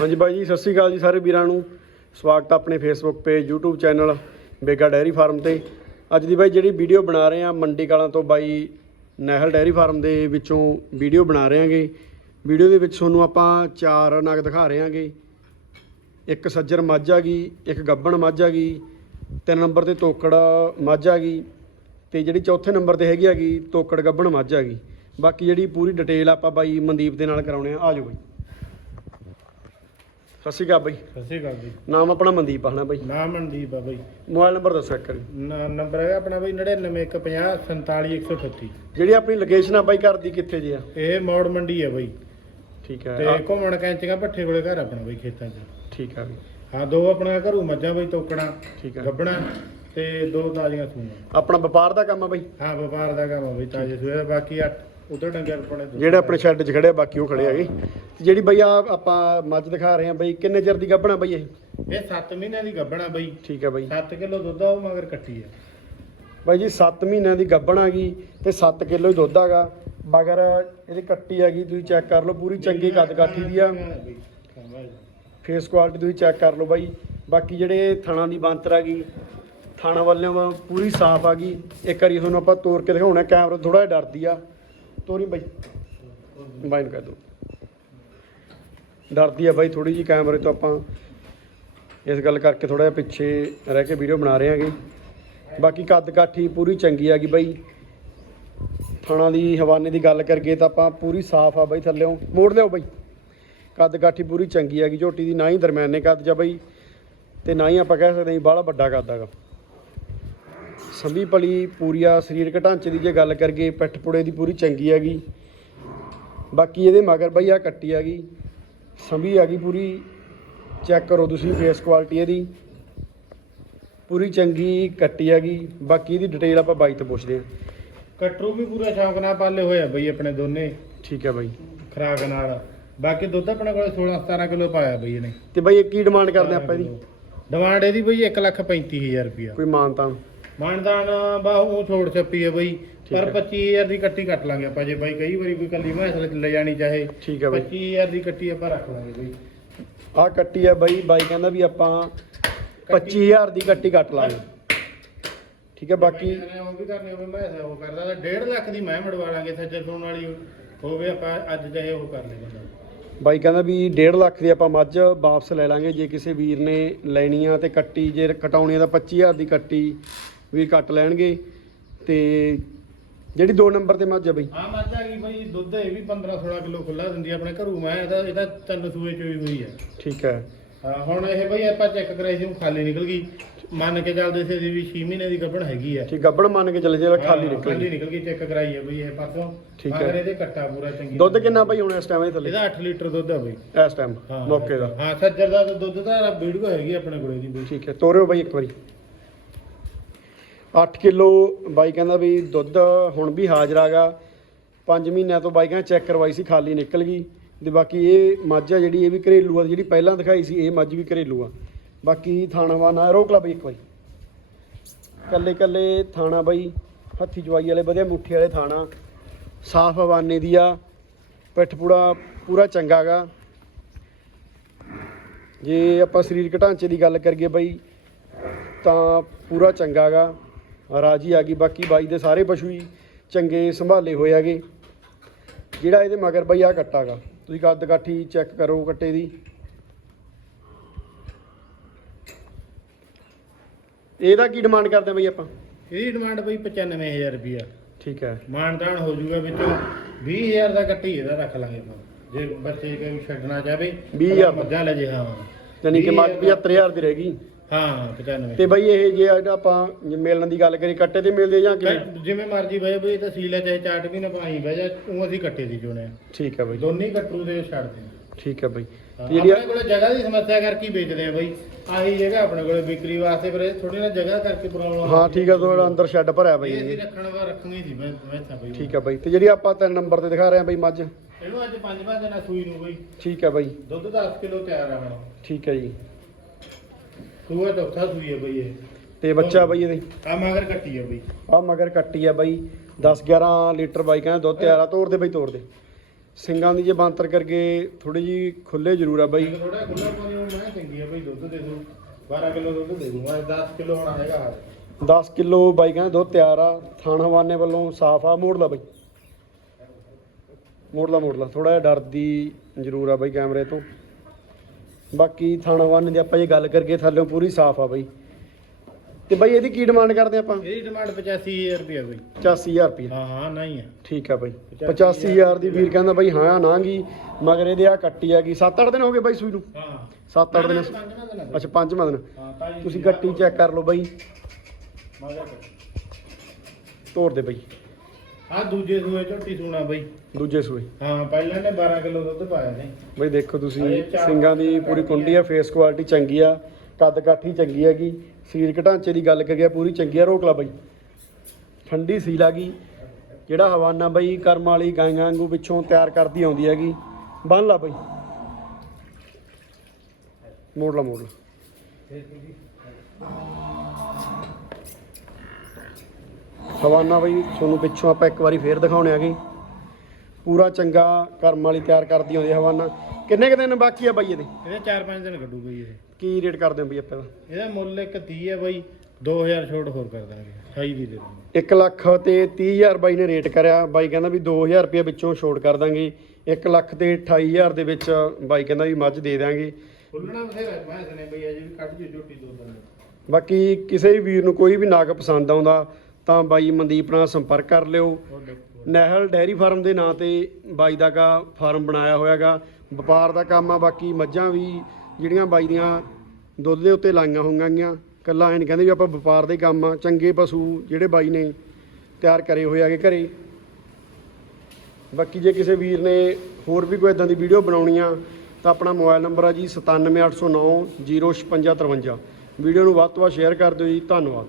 ਹਾਂਜੀ ਬਾਈ ਜੀ, ਸਤਿ ਸ਼੍ਰੀ ਅਕਾਲ ਜੀ ਸਾਰੇ ਵੀਰਾਂ ਨੂੰ। ਸਵਾਗਤ ਹੈ ਆਪਣੇ Facebook page YouTube channel Bega dairy farm ਤੇ। ਅੱਜ ਦੀ ਬਾਈ ਜਿਹੜੀ ਵੀਡੀਓ ਬਣਾ ਰਹੇ ਆ, ਮੰਡੀ ਕਾਲਾਂ ਤੋਂ ਬਾਈ ਨਹਿਲ ਡੈਰੀ ਫਾਰਮ ਦੇ ਵਿੱਚੋਂ ਵੀਡੀਓ ਬਣਾ ਰਹੇ ਆਂਗੇ। ਵੀਡੀਓ ਦੇ ਵਿੱਚ ਤੁਹਾਨੂੰ ਆਪਾਂ ਚਾਰ ਨਗ ਦਿਖਾ ਰਹੇ ਆਂਗੇ। ਇੱਕ ਸੱਜਰ ਮੱਝ ਆ ਗਈ, ਇੱਕ ਗੱਬਣ ਮੱਝ ਆ ਗਈ, ਤਿੰਨ ਨੰਬਰ ਤੇ ਤੋਕੜ ਮੱਝ ਆ ਗਈ ਤੇ ਜਿਹੜੀ ਚੌਥੇ ਨੰਬਰ ਤੇ ਹੈਗੀ ਹੈਗੀ ਤੋਕੜ ਗੱਬਣ ਮੱਝ ਆ ਗਈ। ਬਾਕੀ ਜਿਹੜੀ ਪੂਰੀ ਡਿਟੇਲ ਆਪਾਂ ਬਾਈ ਮਨਦੀਪ ਦੇ ਨਾਲ ਕਰਾਉਣੇ ਆ। ਆ ਜਾਓ ਬਾਈ। ਸਤਿ ਸ਼੍ਰੀ ਅਕਾਲ ਬਾਈ। ਸਤਿ ਸ਼੍ਰੀ ਅਕਾਲ ਜੀ। ਨਾਮ ਆਪਣਾ ਮਨਦੀਪ ਆਣਾ ਬਾਈ? ਨਾਮ ਮਨਦੀਪ ਆ ਬਈ। ਮੋਬਾਈਲ ਨੰਬਰ ਦੱਸੋ ਇੱਕ ਵਾਰੀ। ਨ- ਨੰਬਰ ਹੈਗਾ ਆਪਣਾ ਬਈ 9915474138 ਜਿਹੜੀ ਆਪਣੀ ਲੋਕੇਸ਼ਨ ਆ ਬਾਈ ਘਰ ਦੀ ਕਿੱਥੇ ਜੀ ਆ? ਇਹ ਮੌੜ ਮੰਡੀ ਹੈ ਬਈ। ਠੀਕ ਹੈ ਤੇ ਆ- ਘੁੰਮਣ ਕੈਂਚੀਆਂ ਭੱਠੇ ਕੋਲੇ ਘਰ ਆਪਣਾ ਬਈ ਖੇਤਾਂ 'ਚ। ਠੀਕ ਆ ਬਈ ਹਾਂ ਦੋ ਆਪਣਾ ਘਰੂ ਮੱਝਾਂ ਬਈ ਤੋਕਣਾ ਠੀਕ ਹੈ ਗੱਬਣਾ। ਤੇ ਦੋ ਤਾਜ਼ੀਆਂ ਸੂਈਆਂ। ਆਪਣਾ ਵਪਾਰ ਦਾ ਕੰਮ ਆ ਬਾਈ? ਹਾਂ ਵਪਾਰ ਦਾ ਕੰਮ ਆ ਬਈ ਤਾਜ਼ੇ ਸੂਏ ਦਾ, ਬਾਕੀ ਅੱਠ ਉਧਰ ਡੰਗੇ ਆਪਣੇ ਦੋ। ਜਿਹੜੇ ਆਪਣੇ ਸ਼ੈੱਡ 'ਚ ਖੜੇ ਆ ਬਾਕੀ ਉਹ ਖੜੇ ਹੈਗੇ। ਤੇ ਜਿਹੜੀ ਬਈ ਆ ਆਪਾਂ ਮੱਝ ਦਿਖਾ ਰਹੇ ਆ ਬਈ ਕਿੰਨੇ ਚਿਰ ਦੀ ਗੱਭਣਾ ਬਈ ਇਹ? ਇਹ 7 ਮਹੀਨਿਆਂ ਦੀ ਗੱਬਣਾ ਬਈ। ਠੀਕ ਹੈ ਬਈ। 7 ਕਿਲੋ ਦੁੱਧ ਆ ਉਹ ਮਗਰ ਕੱਟੀ ਆ। ਬਾਈ ਜੀ 7 ਮਹੀਨਿਆਂ ਦੀ ਗੱਭਣ ਆ ਗਈ ਤੇ 7 ਕਿਲੋ ਹੀ ਦੁੱਧ ਆਗਾ ਮਗਰ ਇਹਦੀ ਕੱਟੀ ਹੈਗੀ ਤੁਸੀਂ ਚੈੱਕ ਕਰ ਲਓ ਪੂਰੀ ਚੰਗੀ ਕੱਦ ਕਾਠੀ ਦੀ ਆ। ਫੇਸ ਕੁਆਲਿਟੀ ਤੁਸੀਂ ਚੈੱਕ ਕਰ ਲਓ ਬਾਈ। ਬਾਕੀ ਜਿਹੜੇ ਥਣਾ ਦੀ ਬੰਤਰ ਆ ਗਈ ਥਾਣਾ ਵੱਲੋਂ ਪੂਰੀ ਸਾਫ਼ ਆ ਗਈ। ਇੱਕ ਵਾਰੀ ਤੁਹਾਨੂੰ ਆਪਾਂ ਤੋਰ ਕੇ ਦਿਖਾਉਣਾ, ਕੈਮਰਾ ਥੋੜਾ ਜਿਹਾ ਡਰਦੀ ਆ। ਤੋਰੀ ਬਾਈ। ਬਾਈ ਨੂੰ ਕਹਿ ਦੋ। ਡਰਦੀ ਆ ਬਾਈ ਥੋੜੀ ਜੀ ਕੈਮਰੇ ਤੋਂ ਆਪਾਂ। ਇਸ ਗੱਲ ਕਰਕੇ ਥੋੜਾ ਜਿਹਾ ਪਿੱਛੇ ਰਹਿ ਕੇ ਵੀਡੀਓ ਬਣਾ ਰਹੇ ਹਾਂਗੇ। ਬਾਕੀ ਕੱਦ ਕਾਠੀ ਪੂਰੀ ਚੰਗੀ ਆ ਗਈ ਬਾਈ। ਥਾਣਾ ਦੀ, ਹਵਾਨੇ ਦੀ ਗੱਲ ਕਰਗੇ ਤਾਂ ਆਪਾਂ ਪੂਰੀ ਸਾਫ਼ ਆ ਬਾਈ ਥੱਲਿਓਂ। ਮੋੜ ਲਿਓ ਬਾਈ। ਕੱਦ ਕਾਠੀ ਪੂਰੀ ਚੰਗੀ ਹੈਗੀ ਝੋਟੀ ਦੀ ਨਾ ਹੀ ਦਰਮਿਆਨੇ ਕੱਦ ਜਾਂ ਬਾਈ। ਤੇ ਨਾ ਹੀ ਆਪਾਂ ਕਹਿ ਸਕਦੇ ਹਾਂ ਬਾਹਲਾ ਵੱਡਾ ਕੱਦ ਹੈਗਾ। ਸੰਭੀ ਪਲੀ ਪੂਰੀਆ ਸਰੀਰਕ ਢਾਂਚੇ ਦੀ ਜੇ ਗੱਲ ਕਰਗੇ ਪਿੱਠ ਪੁੜੇ ਦੀ ਪੂਰੀ ਚੰਗੀ ਹੈਗੀ। ਬਾਕੀ ਇਹਦੇ ਮਗਰ ਬਈ ਆ ਕੱਟੀ ਹੈਗੀ। ਸੰਭੀ ਹੈਗੀ ਪੂਰੀ ਚੈੱਕ ਕਰੋ ਤੁਸੀਂ ਫੇਸ ਕੁਆਲਿਟੀ ਇਹਦੀ। ਪੂਰੀ ਚੰਗੀ ਕੱਟੀ ਹੈਗੀ। ਬਾਕੀ ਇਹਦੀ ਡਿਟੇਲ ਆਪਾਂ ਬਾਈ ਤੋਂ ਪੁੱਛਦੇ ਹਾਂ। ਕਟਰੂ ਵੀ ਪੂਰਾ ਸ਼ੌਂਕ ਨਾਲ ਪਾਲੇ ਹੋਏ ਆ ਬਈ ਆਪਣੇ ਦੋਨੇ। ਠੀਕ ਹੈ ਬਾਈ। ਖਰਾਕ ਨਾਲ। ਬਾਕੀ ਦੁੱਧ ਆਪਣੇ ਕੋਲ 16 17 ਕਿਲੋ ਪਾਇਆ ਬਈ ਇਹਨੇ। ਤੇ ਬਾਈ ਇਹ ਕੀ ਡਿਮਾਂਡ ਕਰਦੇ ਆਪਾਂ ਇਹਦੀ? ਡਿਮਾਂਡ ਇਹਦੀ ਬਈ 135000 ਰੁਪਿਆ ਕੋਈ ਮਾਨਤਾਨ ਮਾਨਦਾਨ ਬਾਹੂ ਛੋੜ ਛੱਪੀ ਹੈ ਬਈ। ਪਰ ਹੈ। 25000 ਦੀ ਕੱਟੀ ਕੱਟ ਲਾਂਗੇ ਆਪਾਂ ਜੇ ਬਾਈ ਕਈ ਵਾਰੀ ਕੋਈ ਕੱਲੀ ਮੈਸ ਲੈ ਜਾਣੀ ਚਾਹੇ। ਠੀਕ ਹੈ ਬਾਈ। 25000 ਦੀ ਕੱਟੀ ਆਪਾਂ ਰੱਖ ਲਾਂਗੇ ਬਈ। ਆ ਕੱਟੀ ਆ ਬਾਈ ਬਾਈ ਕਹਿੰਦਾ ਵੀ ਆਪਾਂ 25000 ਦੀ ਕੱਟੀ ਕੱਟ ਲਾਂਗੇ। ਠੀਕ ਹੈ ਬਾਕੀ ਉਹ ਵੀ ਕਰਨੇ ਹੋਵੇ ਮੈਸ ਉਹ ਕਰਦਾ ਤਾਂ 1.5 ਲੱਖ ਦੀ ਮੈਂ ਮੜਵਾ ਲਾਂਗੇ ਸੱਜਰ ਸੁਣ ਵਾਲੀ ਹੋਵੇ ਆਪਾਂ ਅੱਜ ਚਾਹੇ ਉਹ ਕਰ ਲੈ ਬੰਦਾ। ਬਾਈ ਕਹਿੰਦਾ ਵੀ 1.5 ਲੱਖ ਦੀ ਆਪਾਂ ਮੱਝ ਵਾਪਸ ਲੈ ਲਾਂਗੇ ਜੇ ਕਿਸੇ ਵੀਰ ਨੇ ਲੈਣੀ ਆ ਤੇ ਕੱਟੀ ਜੇ ਕਟਾਉਣੀ ਆ ਤਾਂ 25000 ਦੀ ਕੱਟੀ। ਵੀ ਕੱਟ ਲੈਣਗੇ ਤੇ ਜਿਹੜੀ 2 ਨੰਬਰ ਤੇ ਮੱਝ ਆ ਬਾਈ। ਹਾਂ ਮੱਝ ਆ ਗਈ ਬਈ ਦੁੱਧ ਇਹ ਵੀ 15 16 ਕਿਲੋ ਖੁੱਲਾ ਦਿੰਦੀ ਆ ਆਪਣੇ ਘਰੂ। ਮੈਂ ਇਹਦਾ ਇਹਦਾ ਤਿੰਨ ਸੂਏ ਚੋਈ ਹੋਈ ਆ। ਠੀਕ ਹੈ। ਹਾਂ, ਹੁਣ ਇਹ ਬਈ ਆਪਾਂ ਚੈੱਕ ਕਰਾਈ ਸੀ ਉਹ ਖਾਲੀ ਨਿਕਲ ਗਈ। ਮੰਨ ਕੇ ਚੱਲਦੇ ਸੀ ਇਹਦੀ ਵੀ 6 ਮਹੀਨੇ ਦੀ ਗੱਭਣ ਹੈਗੀ ਆ। ਠੀਕ ਗੱਬੜ ਮੰਨ ਕੇ ਚੱਲੇ ਜੇ ਖਾਲੀ ਨਿਕਲ ਖਾਲੀ ਨਿਕਲ ਗਈ ਚੈੱਕ ਕਰਾਈ ਹੈ ਬਈ ਇਹ ਪਾਸੋਂ। ਠੀਕ ਹੈ। ਇਹਦੇ ਕੱਟਾ ਪੂਰਾ ਚੰਗੀ ਦੁੱਧ ਕਿੰਨਾ ਬਾਈ ਹੁਣ ਇਸ ਟਾਈਮ ਇਹ ਥੱਲੇ? ਇਹਦਾ 8 ਲੀਟਰ ਦੁੱਧ ਆ ਬਈ। ਇਸ ਟਾਈਮ ਮੌਕੇ ਦਾ। ਹਾਂ ਸੱਜਰ ਦਾ ਤਾਂ ਦੁੱਧ ਦਾ ਵੀਡੀਓ ਹੈਗੀ ਆਪਣੇ ਕੋਲੇ ਦੀ ਬਈ। ਠੀਕ ਹੈ ਤੋਰਿਓ ਬਾਈ ਇੱਕ ਵਾਰੀ। 8 ਕਿਲੋ ਬਾਈ ਕਹਿੰਦਾ ਵੀ ਦੁੱਧ ਹੁਣ ਵੀ ਹਾਜ਼ਰ ਆਗਾ। 5 ਮਹੀਨਿਆਂ ਤੋਂ ਬਾਈ ਕਹਿੰਦਾ ਚੈੱਕ ਕਰਵਾਈ ਸੀ, ਖਾਲੀ ਨਿਕਲ ਗਈ। ਤੇ ਬਾਕੀ ਇਹ ਮੱਝ ਆ ਜਿਹੜੀ, ਇਹ ਵੀ ਘਰੇਲੂ ਆ, ਜਿਹੜੀ ਪਹਿਲਾਂ ਦਿਖਾਈ ਸੀ, ਇਹ ਮੱਝ ਵੀ ਘਰੇਲੂ ਆ। ਬਾਕੀ ਥਾਣਾ ਵਾ ਨਾ ਰੋਕ ਲਾ ਬਈ ਇੱਕ ਵਾਰੀ। ਕੱਲੇ ਕੱਲੇ ਥਾਣਾ ਬਾਈ, ਹੱਥੀ ਜਵਾਈ ਵਾਲੇ, ਵਧੀਆ ਮੁੱਠੀ ਵਾਲੇ ਥਾਣਾ। ਸਾਫ਼ ਹਵਾਨੇ ਦੀ ਆ, ਪਿੱਠ ਪੂੜਾ ਪੂਰਾ ਚੰਗਾ ਗਾ। ਜੇ ਆਪਾਂ ਸਰੀਰਕ ਢਾਂਚੇ ਦੀ ਗੱਲ ਕਰੀਏ ਬਾਈ, ਤਾਂ ਪੂਰਾ ਚੰਗਾ ਗਾ। ਰਾਜੀ ਆ ਗਈ ਬਾਕੀ ਬਾਈ ਦੇ ਸਾਰੇ ਪਸ਼ੂ ਹੀ ਚੰਗੇ ਸੰਭਾਲੇ ਹੋਏ ਹੈਗੇ। ਜਿਹੜਾ ਇਹਦੇ ਮਗਰ ਬਈ ਆ ਕੱਟਾ ਗਾ। ਤੁਸੀਂ ਕੱਦ ਕਾਠੀ ਚੈੱਕ ਕਰੋ ਕੱਟੇ ਦੀ। ਇਹਦਾ ਕੀ ਡਿਮਾਂਡ ਕਰਦੇ ਬਈ ਆਪਾਂ? ਇਹਦੀ ਡਿਮਾਂਡ ਬਈ 95000 ਰੁਪਿਆ ਠੀਕ ਹੈ। ਮਾਨਦਾਨ ਹੋ ਜਾਊਗਾ ਵਿੱਚੋਂ 20000 ਦਾ ਕੱਟੀ ਇਹਦਾ ਰੱਖ ਲਾਂਗੇ ਆਪਾਂ। ਜੇ ਬੱਚੇ ਕੋਈ ਛੱਡਣਾ ਚਾਹਵੇ 20,000 ਦਾ। ਮੱਝਾਂ ਲੈ ਜੇ ਹਾਂ ਯਾਨੀ ਕਿ ਮੱਝ 75000 ਦੀ ਰਹਿ ਗਈ। ਹਾਂ 95 ਤੇ ਬਈ ਇਹ ਜੇ ਜਿਹੜਾ ਆਪਾਂ ਜੇ ਮਿਲਣ ਦੀ ਗੱਲ ਕਰੀ ਕੱਟੇ ਤੇ ਮਿਲਦੇ ਜਾਂ ਕਿਵੇਂ? ਜਿਵੇਂ ਮਰਜ਼ੀ ਬਈ ਬਈ ਤਾਂ ਸੀਲਾ ਚਾਹੇ ਚਾਟ ਵੀ ਨਾ ਪਾਈ ਬਹਿ ਜਾ ਉਹ ਅਸੀਂ ਕੱਟੇ ਦੀ ਚੁਣਿਆ ਠੀਕ ਹੈ ਬਈ। ਦੋਨੇ ਹੀ ਕੱਟੂ ਦੇ ਛੱਡਦੇ ਆ ਠੀਕ ਹੈ ਬਈ। ਤੇ ਜਿਹੜੀ ਆਪਣੇ ਕੋਲ ਜਗ੍ਹਾ ਦੀ ਸਮੱਸਿਆ ਕਰਕੇ ਹੀ ਵੇਚਦੇ ਆ ਬਈ। ਆਹੀ ਜਗ੍ਹਾ ਆਪਣੇ ਕੋਲ ਵਿਕਰੀ ਵਾਸਤੇ ਪਰ ਥੋੜੀ ਨਾ ਜਗ੍ਹਾ ਕਰਕੇ ਪ੍ਰੋਬਲਮ ਹਾਂ ਠੀਕ ਹੈ ਤੁਹਾਡਾ ਅੰਦਰ ਸ਼ੈੱਡ ਭਰਿਆ ਬਈ ਇਹ ਅਸੀਂ ਇਹ। ਰੱਖਣ ਵਾ ਰੱਖਣੀ ਸੀ ਮੈਂ ਮੈਂ ਤਾਂ ਬਈ। ਠੀਕ ਹੈ ਬਈ। ਤੇ ਜਿਹੜੀ ਆਪਾਂ ਤਿੰਨ ਨੰਬਰ ਤੇ ਦਿਖਾ ਰਹੇ ਆ ਬਈ ਮੱਝ। ਇਹਨੂੰ ਅੱਜ ਪੰਜਵਾਂ ਦਿਨ ਆ ਸੂਈ ਨੂੰ ਬਈ। ਠੀਕ ਹੈ ਬਈ। ਦੁੱਧ 10 ਕਿਲੋ ਤਿਆਰ ਆ ਹੁਣ। ਠੀਕ ਹੈ ਜੀ। ਸੂਆ ਚੌਥਾ ਸੂਈ ਹੈ ਬਈ ਇਹ। ਤੇ ਬੱਚਾ ਬਈ ਇਹਦੇ? ਆ ਮਗਰ ਕੱਟੀ ਹੈ ਬਈ। ਆ ਮਗਰ ਕੱਟੀ ਆ ਬਈ। 10 11 ਲੀਟਰ ਬਾਈ ਕਹਿੰਦਾ ਦੁੱਧ ਤਿਆਰ ਆ ਤੋੜ ਦੇ ਬਈ ਤੋੜ ਦੇ। ਸਿੰਘਾਂ ਦੀ ਜੇ ਬਾਂਤਰ ਕਰਕੇ ਥੋੜੀ ਜੀ ਖੁੱਲੇ ਜ਼ਰੂਰ ਆ ਬਾਈ। ਥੋੜਾ ਖੁੱਲਾ ਪਾਣੀ ਉਹ ਮੈਂ ਚੰਗੀ ਆ ਬਈ ਦੁੱਧ ਦੇ ਦੂੰ 12 ਕਿਲੋ ਦੁੱਧ ਦੇ ਦੂੰਗਾ 10 ਕਿਲੋ ਹੋਣਾ ਹੈਗਾ ਹਾਲ 10 ਕਿਲੋ ਬਾਈ ਕਹਿੰਦੇ ਦੁੱਧ ਤਿਆਰ ਆ। ਥਣ ਹਵਾਨੇ ਵੱਲੋਂ ਸਾਫ਼ ਆ ਮੋੜ ਲਾ ਬਾਈ। ਮੋੜ ਲਾ ਮੋੜ ਲਾ। ਥੋੜਾ ਜਿਹਾ ਡਰਦੀ ਜ਼ਰੂਰ ਆ ਬਾਈ ਕੈਮਰੇ ਤੋਂ। ਬਾਕੀ ਥਣ ਹਵਾਨੇ ਦੀ ਆਪਾਂ ਜੇ ਗੱਲ ਕਰਗੇ ਥੱਲੇ ਪੂਰੀ ਸਾਫ਼ ਆ ਬਾਈ। ਤੇ ਬਾਈ ਇਹਦੀ ਕੀ ਡਿਮਾਂਡ ਕਰਦੇ ਆਪਾਂ? ਇਹਦੀ ਡਿਮਾਂਡ 85000 ਰੁਪਏ ਬਈ। 85000 ਰੁਪਏ ਹਾਂ ਹਾਂ ਨਹੀਂ ਆ। ਠੀਕ ਆ ਬਾਈ। 85000 ਦੀ ਵੀਰ ਕਹਿੰਦਾ ਬਾਈ ਹਾਂ ਨਾਂਗੀ। ਮਗਰ ਇਹਦੇ ਆ ਕੱਟੀ ਆ ਗਈ। 7-8 ਦਿਨ ਹੋ ਗਏ ਬਾਈ ਸੂਈ ਨੂੰ? ਹਾਂ। 7-8 ਦਿਨ। ਅੱਛਾ ਪੰਜਵਾਂ ਦਿਨ। ਤੁਸੀਂ ਗੱਟੀ ਚੈੱਕ ਕਰ ਲਓ ਬਾਈ। ਮਗਰ। ਤੋੜ ਦੇ ਬਾਈ। ਆ ਦੂਜੇ ਸੂਏ ਝੋਟੀ ਸੂਣਾ ਬਈ। ਦੂਜੇ ਸੂਏ। ਹਾਂ ਪਹਿਲਾਂ ਨੇ 12 ਕਿਲੋ ਦੁੱਧ ਪਾਇਆ ਨੇ ਬਈ ਦੇਖੋ ਤੁਸੀਂ ਸਿੰਘਾਂ ਦੀ ਪੂਰੀ ਕੁੰਡੀ ਆ। ਫੇਸ ਕੁਆਲਿਟੀ ਚੰਗੀ ਆ ਕੱਦ ਕਾਠੀ ਚੰਗੀ ਹੈਗੀ ਸਰੀਰਕ ਢਾਂਚੇ ਦੀ ਗੱਲ ਕਰੀਏ ਪੂਰੀ ਚੰਗੀ ਆ ਰੋਕ ਲਾ ਬਾਈ। ਠੰਡੀ ਸੀਲ ਆ ਗਈ। ਜਿਹੜਾ ਹਵਾਨਾ ਬਾਈ ਕਰਮ ਵਾਲੀ ਗਾਈਆਂ ਵਾਂਗੂ ਪਿੱਛੋਂ ਤਿਆਰ ਕਰਦੀ ਆਉਂਦੀ ਹੈਗੀ। ਬੰਨ ਲਾ ਬਾਈ। ਮੋੜ ਲਾ ਮੋੜ ਲਾ। ਹਵਾਨਾ ਬਾਈ ਤੁਹਾਨੂੰ ਪਿੱਛੋਂ ਆਪਾਂ ਇੱਕ ਵਾਰੀ ਫੇਰ ਦਿਖਾਉਣੇ ਆਗੇ ਪੂਰਾ ਚੰਗਾ ਕਰਮ ਵਾਲੀ ਤਿਆਰ ਕਰਦੀ ਆਉਂਦੀ ਹਵਾਨਾ ਕਿੰਨੇ ਕੁ ਦਿਨ ਬਾਕੀ ਆ ਬਾਈ ਇਹਦੇ? ਇਹਦੇ 4-5 ਦਿਨ ਕੱਢੂ ਬਈ ਇਹ। ਕੀ ਰੇਟ ਕਰਦੇ ਹੋ ਬਈ ਆਪਾਂ ਦਾ ਇਹਦਾ ਮੁੱਲ ਇੱਕ 30 ਹੈ ਬਈ 2000 ਛੋਟ ਹੋਰ ਕਰ ਦਾਂਗੇ 28 ਦੀ ਦੇ ਦਾਂਗੇ। 1 ਲੱਖ ਤੇ 30000 ਬਾਈ ਨੇ ਰੇਟ ਕਰਿਆ। ਬਾਈ ਕਹਿੰਦਾ ਵੀ 2000 ਰੁਪਏ ਵਿੱਚੋਂ ਛੋਟ ਕਰ ਦਾਂਗੇ। 1 ਲੱਖ ਤੇ 28000 ਦੇ ਵਿੱਚ ਬਾਈ ਕਹਿੰਦਾ ਵੀ ਮੱਝ ਦੇ ਦਾਂਗੇ ਖੁੱਲਣਾ ਬਥੇਰਾ ਮੈਂ ਸਨੇ ਬਈ ਅਜੇ ਵੀ ਕੱਢ ਜੀ ਝੋਟੀ ਦੋ ਦਿਨ। ਬਾਕੀ ਕਿਸੇ ਵੀ ਵੀਰ ਨੂੰ ਕੋਈ ਵੀ ਨਾਗ ਪਸੰਦ ਆਉਂਦਾ ਤਾਂ ਬਾਈ ਮਨਦੀਪ ਨਾਲ ਸੰਪਰਕ ਕਰ ਲਿਓ। ਨਹਿਲ ਡੈਰੀ ਫਾਰਮ ਦੇ ਨਾਂ ਤੇ ਬਾਈ ਦਾ ਕਾ ਫਾਰਮ ਬਣਾਇਆ ਹੋਇਆਗਾ ਵਪਾਰ ਦਾ ਕੰਮ ਆ ਬਾਕੀ ਮੱਝਾਂ ਵੀ ਜਿਹੜੀਆਂ ਬਾਈ ਦੀਆਂ ਦੁੱਧ ਦੇ ਉੱਤੇ ਲਾਈਆਂ ਹੋਈਆਂ ਕੱਲਾ ਐਂ ਨਹੀਂ ਕਹਿੰਦੇ ਵੀ ਆਪਾਂ ਵਪਾਰ ਦਾ ਕੰਮ ਆ ਚੰਗੇ ਪਸ਼ੂ ਜਿਹੜੇ ਬਾਈ ਨੇ ਤਿਆਰ ਕਰੇ ਹੋਏ ਆਗੇ ਘਰੇ। ਬਾਕੀ ਜੇ ਕਿਸੇ ਵੀਰ ਨੇ ਹੋਰ ਵੀ ਕੋਈ ਇਦਾਂ ਦੀ ਵੀਡੀਓ ਬਣਾਉਣੀ ਆ ਤਾਂ ਆਪਣਾ ਮੋਬਾਈਲ ਨੰਬਰ ਆ ਜੀ 97809 05653 ਵੀਡੀਓ ਨੂੰ ਵੱਧ ਤੋਂ ਵੱਧ ਸ਼ੇਅਰ ਕਰ ਦਿਓ ਜੀ। ਧੰਨਵਾਦ।